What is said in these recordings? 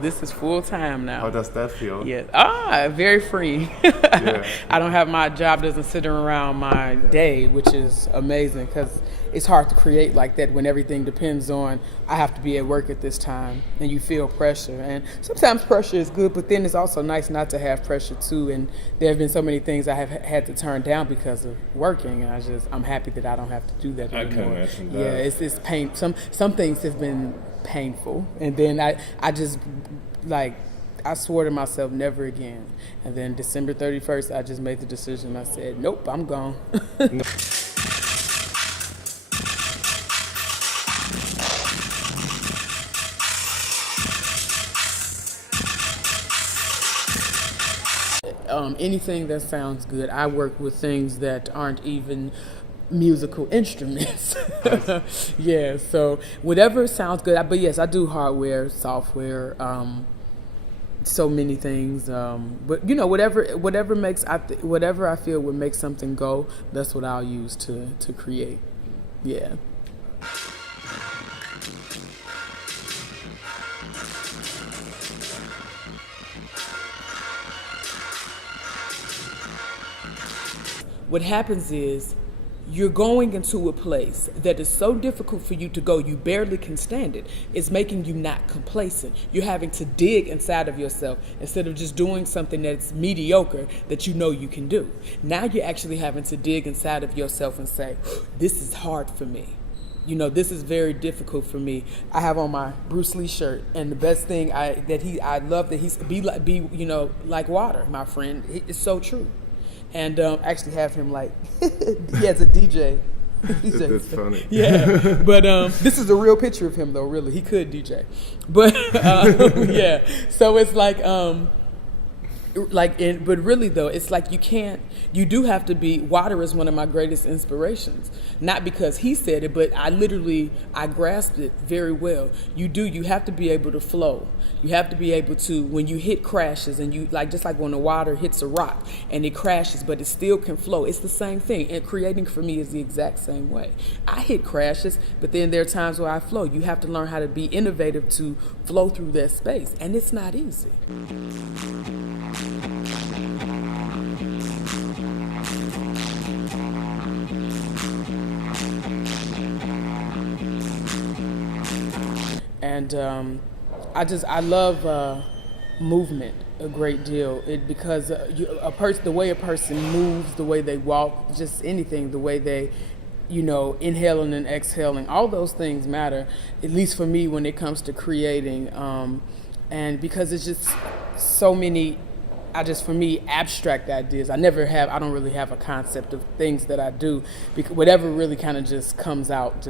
This is full time now. How does that feel? Yeah. Very free. Yeah. I don't have my job doesn't sit around my day, which is amazing because it's hard to create like that when everything depends on I have to be at work at this time and you feel pressure. And sometimes pressure is good, but then it's also nice not to have pressure too. And there have been so many things I have had to turn down because of working. And I'm happy that I don't have to do that anymore. I can imagine that. Yeah, it's pain. Some things have been painful, and then I just I swore to myself never again, and then December 31st I just made the decision. I said nope, I'm gone. Anything that sounds good. I work with things that aren't even musical instruments. Yeah, so whatever sounds good. But yes, I do hardware, software, so many things. But whatever makes whatever I feel would make something go, that's what I'll use to create. Yeah. What happens is you're going into a place that is so difficult for you to go, you barely can stand it. It's making you not complacent. You're having to dig inside of yourself instead of just doing something that's mediocre that you know you can do. Now you're actually having to dig inside of yourself and say, this is hard for me. This is very difficult for me. I have on my Bruce Lee shirt, and the best thing I love that he's be like water, my friend. It's so true. And actually have him he has a DJ. That's funny. Yeah, but this is a real picture of him though. Really, he could DJ, but yeah. So it's but really though, it's like you do have to be. Water is one of my greatest inspirations, not because he said it, but I grasped it very well. You have to be able to flow. You have to be able to, when you hit crashes and just like when the water hits a rock and it crashes, but it still can flow. It's the same thing. And creating for me is the exact same way. I hit crashes, but then there are times where I flow. You have to learn how to be innovative to flow through that space. And it's not easy. And I love movement a great deal. Because the way a person moves, the way they walk, just anything, the way they, inhaling and exhaling, all those things matter. At least for me, when it comes to creating, and because it's just so many. For me, abstract ideas. I don't really have a concept of things that I do, because whatever really kind of just comes out.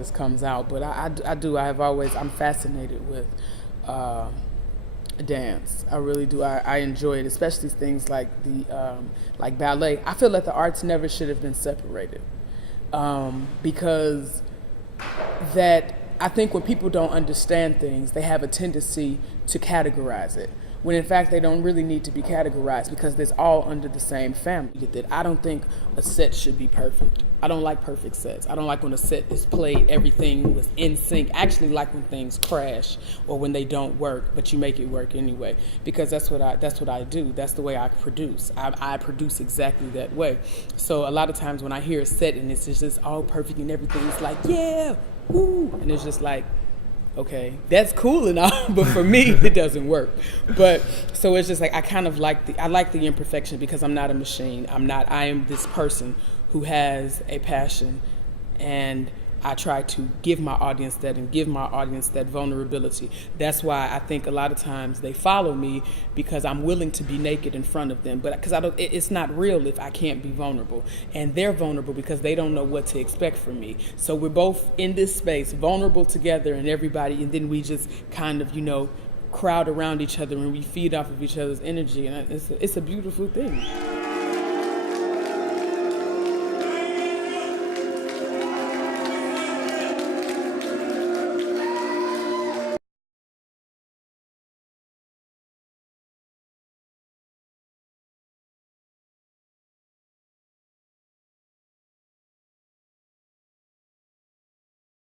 But I'm fascinated with dance. I really do. I enjoy it, especially things like like ballet. I feel that the arts never should have been separated, because I think when people don't understand things, they have a tendency to categorize it, when in fact they don't really need to be categorized, because it's all under the same family. I don't think a set should be perfect. I don't like perfect sets. I don't like when a set is played, everything was in sync. I actually like when things crash or when they don't work, but you make it work anyway, because that's what I do. That's the way I produce. I produce exactly that way. So a lot of times when I hear a set and it's just all perfect and everything, it's like, yeah, woo, and it's just like, okay, that's cool and all, but for me, it doesn't work. But so it's just like I like the imperfection, because I'm not a machine. I am this person who has a passion, and I try to give my audience that and give my audience that vulnerability. That's why I think a lot of times they follow me, because I'm willing to be naked in front of them. But because it's not real if I can't be vulnerable, and they're vulnerable because they don't know what to expect from me. So we're both in this space, vulnerable together, and everybody, and then we just kind of, crowd around each other and we feed off of each other's energy, and it's a beautiful thing.